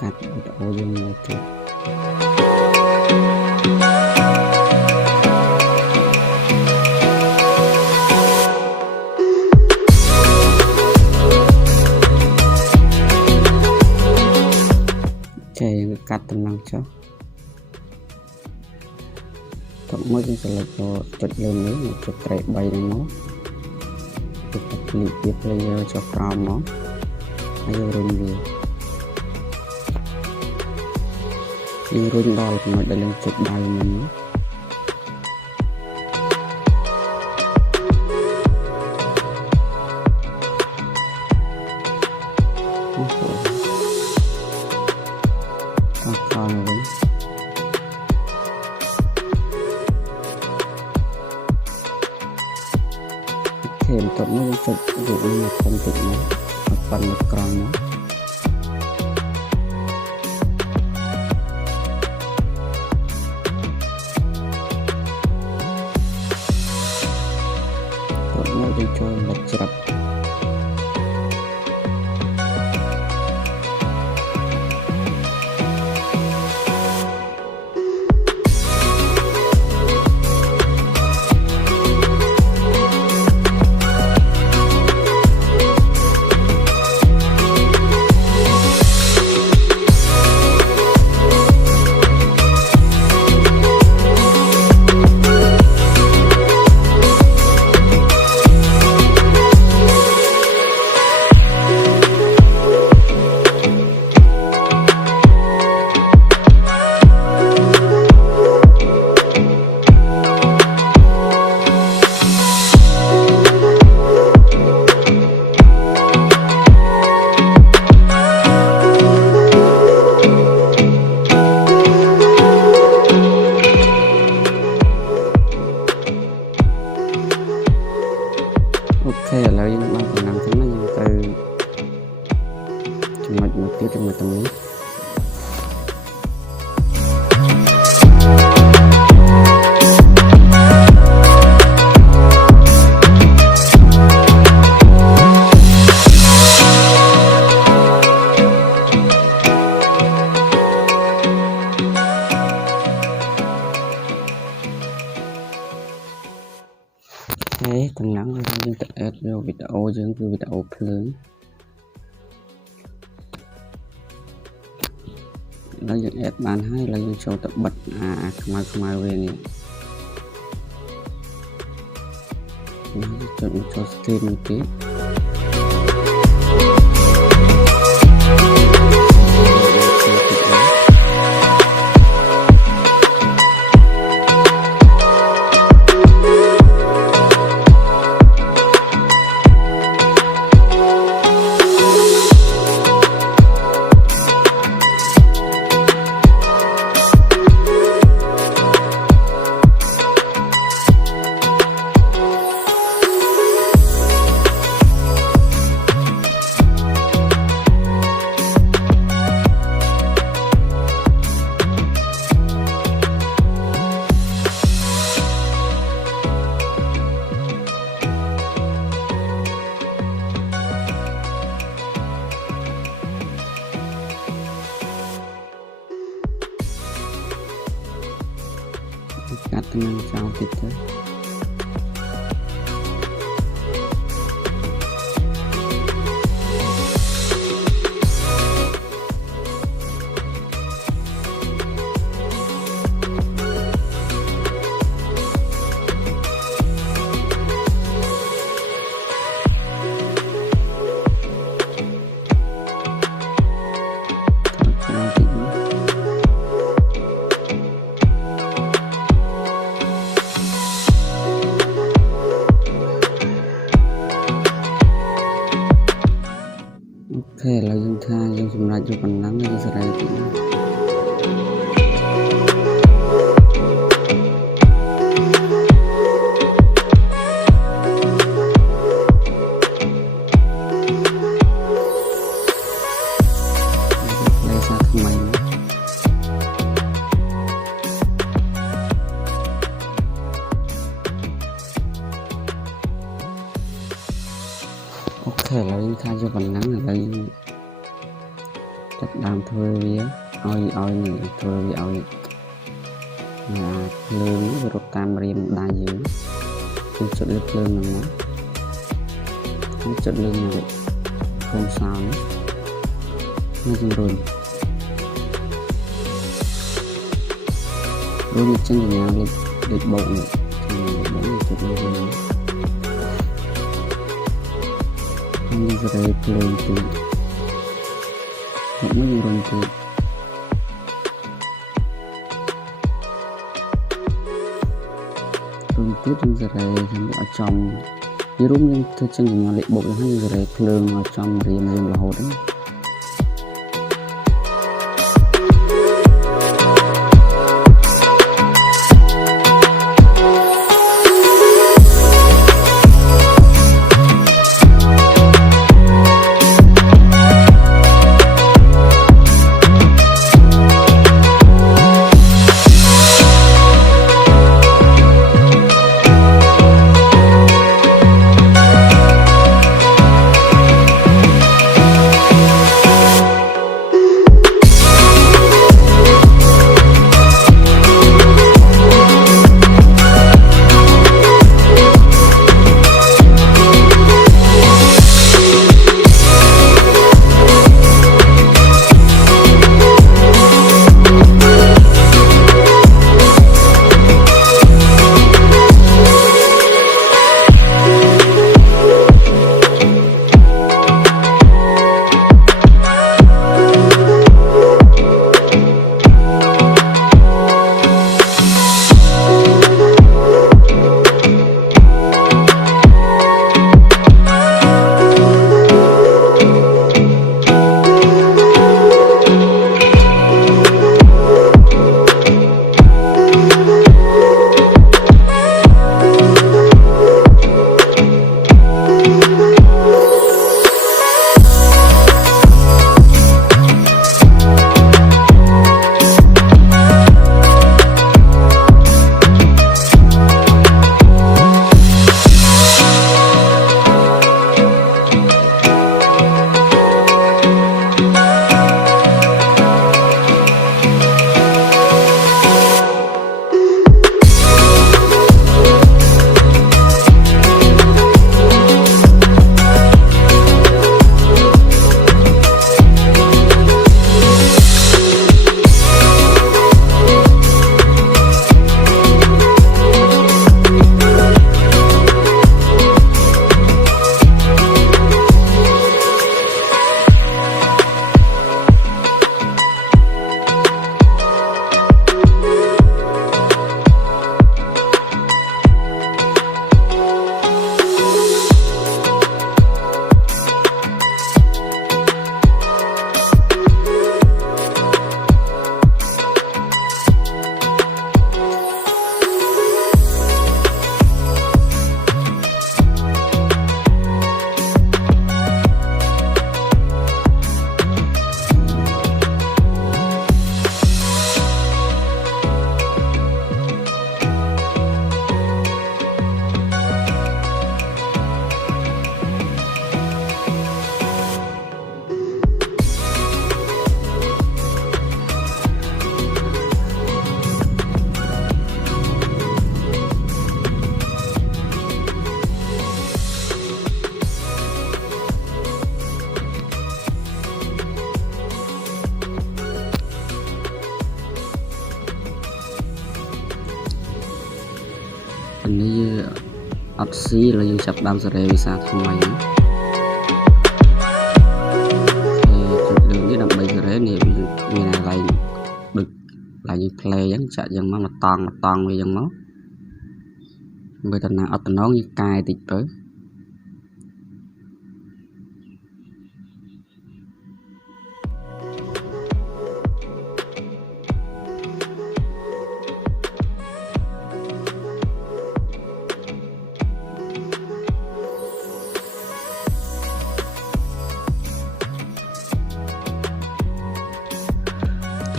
cắt video dương một chút chơi cắt tầm năng cho tổng mới chúng sẽ là cho chụp lên nữa một chụp trái bay lên nó chụp clip tiếp player cho from nó hay rồi rồi đó là một đại lượng chụp bay mình thêm tổng mới chụp dụ như một công ty nó một phần một con nó tổng mới đi cho một chụp ok là những bạn còn làm thế này từ một tiếng trong một tầm lý thế tầm nắng là chúng ta ép vô video dưỡng từ video lớn là những ép bán hay là những show tập bật không ai về này nó chọn một cho stream một tí cắt năng sao tiếp tới ok là dân tha dân xung lại cho phần nắng dân sẽ đây thì lấy ra thằng mày ok là dân tha cho phần nắng là đây chặt đàm thôi vía oi này thôi vì oi là lương với rốt tam riêng đa dưới tôi chọn lớp lương là nó chọn lương là vậy không sao nữa nó dừng rồi một chân của nhà lịch bộ nữa bóng là chọn lương rồi không như rồi lương thì không mới dừng rồi thì tiếp trong giờ này ở trong như đúng như chân của nhà lịch bộ là hai giờ này lương ở trong riêng là hồ đấy. Ini opsi là dùng sập đam sẽ bisa thông mày đường với đầm bay sẽ này vì này lại được lại như play giống chạy dân mà toàn vì dân máu bây giờ nào ở tận nó như cài tịch tới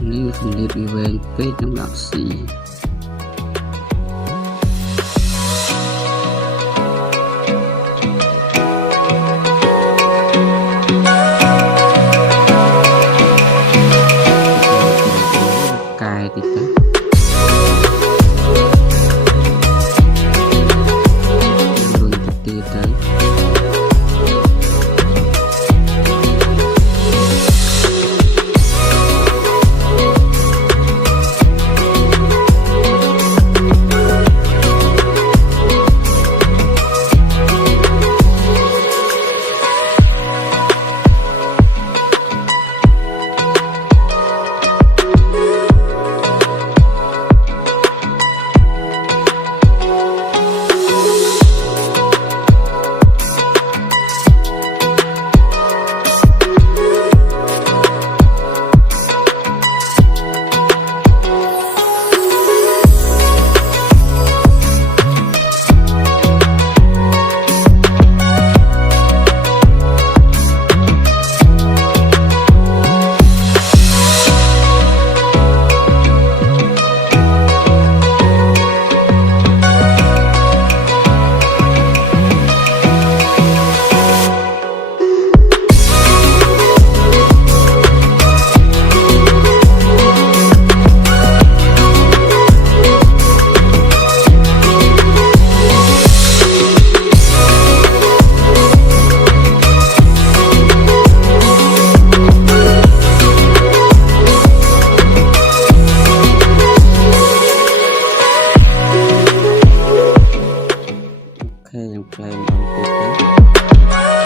ini phần liệt event page trong đạo sĩ play ម្ដងទៀតទៅ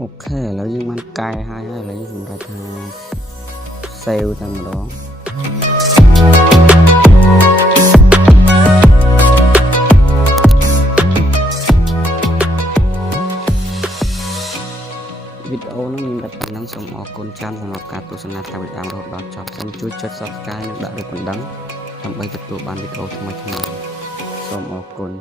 អូខេឥឡូវយើងបានកែហើយឥឡូវយើងសម្រាប់ថា save តែម្ដងវីដេអូនេះមានតែប៉ុណ្ណឹងសូមអរគុណច្រើនសម្រាប់ការទស្សនាតាមរហូតដល់ចប់សូមជួយចុច Subscribe និងដាក់រូបកណ្ដឹងដើម្បីទទួលបានវីដេអូថ្មីៗសូមអរគុណ